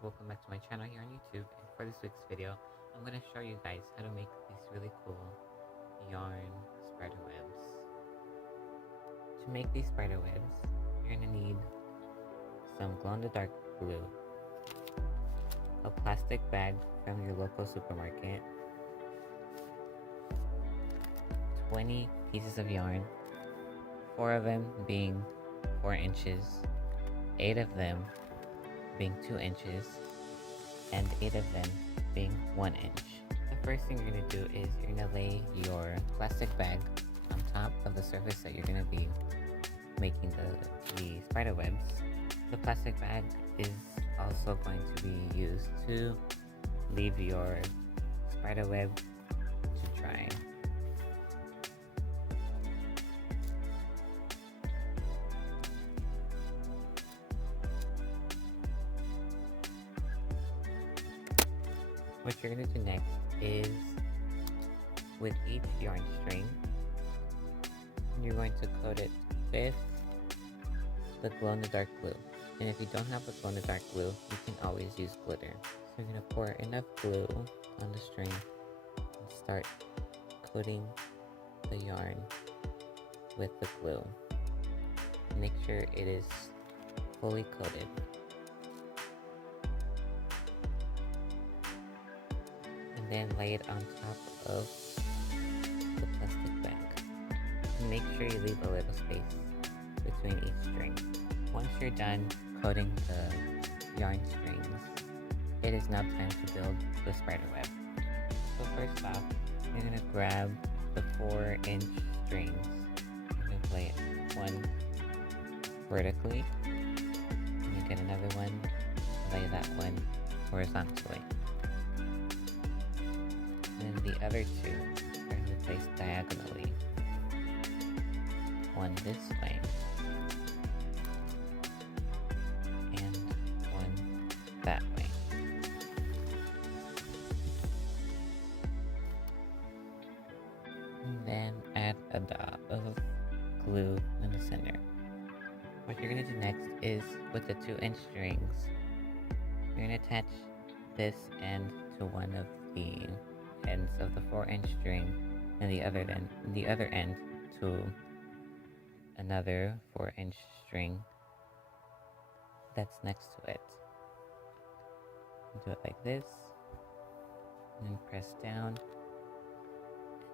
welcome back to my channel here on YouTube, and for this week's video I'm going to show you guys how to make these really cool yarn spider webs. To make these spider webs, you're going to need some glow-in-the-dark glue, a plastic bag from your local supermarket, 20 pieces of yarn, 4 of them being 4 inches, 8 of them being 2 inches, and 8 of them being 1 inch. The first thing you're going to do is you're going to lay your plastic bag on top of the surface that you're going to be making the spider webs. The plastic bag is also going to be used to leave your spider web to dry. What you're going to do next is, with each yarn string, you're going to coat it with the glow-in-the-dark glue. And if you don't have the glow-in-the-dark glue, you can always use glitter. So you're going to pour enough glue on the string and start coating the yarn with the glue. Make sure it is fully coated. And then lay it on top of the plastic bag. Make sure you leave a little space between each string. Once you're done coating the yarn strings, it is now time to build the spider web. So first off, you're going to grab the 4-inch strings. You're going to lay one vertically, and you get another one, lay that one horizontally. And then the other two are going to be placed diagonally. One this way, and one that way. And then add a dot of glue in the center. What you're going to do next is, with the 2-inch strings, you're going to attach this end to one of the ends of the 4-inch string, and the other end to another 4-inch string that's next to it. Do it like this, and then press down.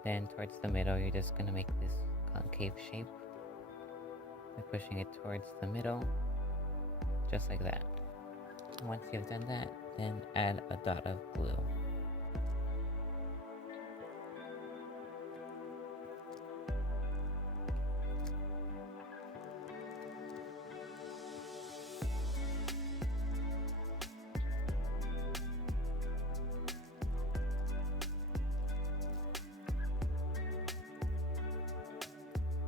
Then towards the middle, you're just going to make this concave shape by pushing it towards the middle, just like that. Once you've done that, then add a dot of glue.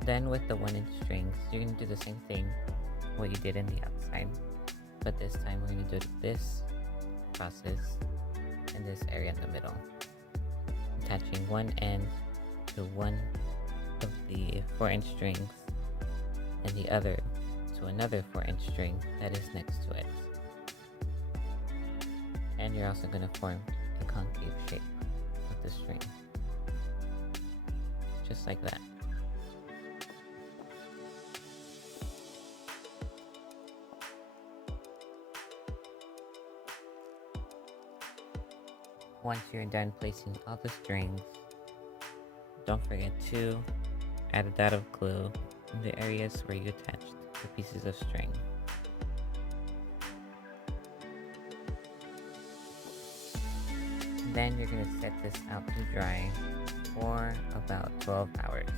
Then with the 1-inch strings, you're going to do the same thing what you did in the outside, but this time we're going to do this process in this area in the middle, attaching one end to one of the 4-inch strings and the other to another 4-inch string that is next to it. And you're also going to form a concave shape with the string, just like that. Once you're done placing all the strings, don't forget to add a dot of glue in the areas where you attached the pieces of string. Then you're going to set this out to dry for about 12 hours.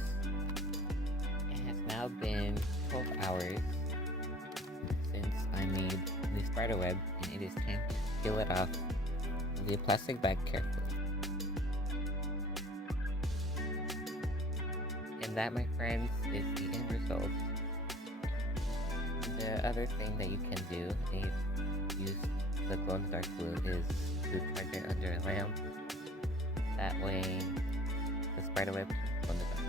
It has now been 12 hours since I made the spider web, and it is time to peel it off the plastic bag carefully. And that, my friends, is the end result. The other thing that you can do if you use the glow-in-the-dark glue is to plug it under a lamp. That way the spider web can glow in the dark.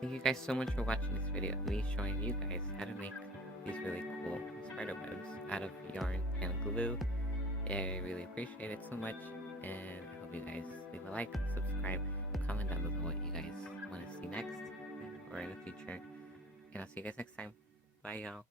Thank you guys so much for watching this video. Me showing you guys how to make these really cool spider webs out of yarn and glue. I really appreciate it so much, and I hope you guys leave a like, subscribe, comment down below what you guys want to see next or in the future. And I'll see you guys next time. Bye, y'all.